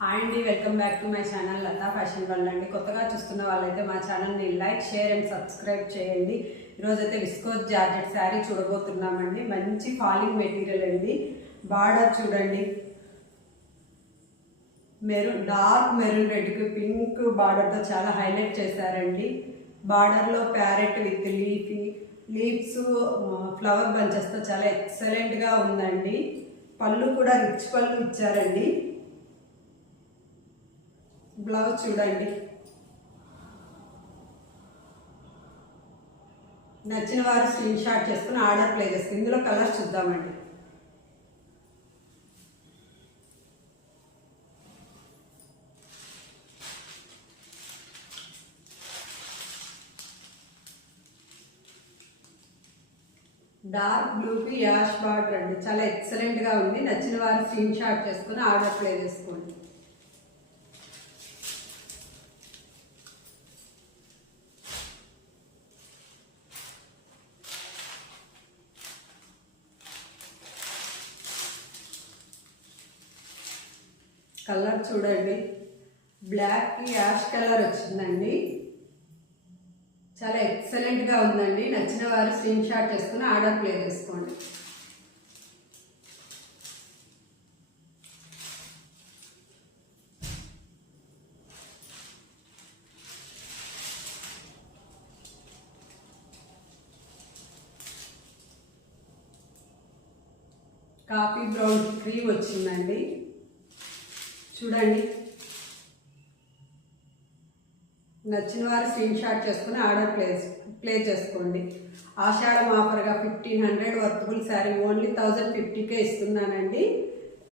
Hi అండి, welcome back to my channel Latha fashion world అండి. కొత్తగా చూస్తున్న వాళ్ళైతే మా ఛానల్ని లైక్, షేర్ అండ్ సబ్స్క్రైబ్ చేయండి. ఈరోజైతే విస్కోస్ జార్జెట్ శారీ చూడబోతున్నామండి. మంచి ఫాలింగ్ మెటీరియల్ అండి. బార్డర్ చూడండి, డార్క్ మెరూన్ రెడ్కి పింక్ బార్డర్తో చాలా హైలైట్ చేశారండి. బార్డర్లో ప్యారెట్ విత్ లీవ్స్ ఫ్లవర్ బంచెస్తో చాలా ఎక్సలెంట్గా ఉందండి. పళ్ళు కూడా రిచ్ పళ్ళు ఇచ్చారండి. బ్లౌజ్ చూడండి. నచ్చిన వారు స్క్రీన్ షాట్ చేసుకుని ఆర్డర్ ప్లేస్ చేసుకుని ఇందులో కలర్స్ చూద్దామండి. డార్క్ బ్లూకి యాష్ బార్డర్ అండి, చాలా ఎక్సలెంట్గా ఉంది. నచ్చిన వారు స్క్రీన్ షాట్ చేసుకుని ఆర్డర్ ప్లేస్ చేసుకోండి. కలర్ చూడండి, బ్లాక్ యాష్ కలర్ వచ్చిందండి. చాలా ఎక్సలెంట్గా ఉందండి. నచ్చిన వారు స్క్రీన్ షాట్ చేసుకుని ఆర్డర్ ప్లేస్ చేసుకోండి. కాఫీ బ్రౌన్ క్రీమ్ వచ్చిందండి. చూడండి, నచ్చిన వారు స్క్రీన్ షాట్ చేసుకుని ఆర్డర్ ప్లేస్ చేసుకోండి. ఆషాఢం ఆఫర్గా 1500 వర్తబుల్ శారీ ఓన్లీ 1050కే ఇస్తున్నానండి.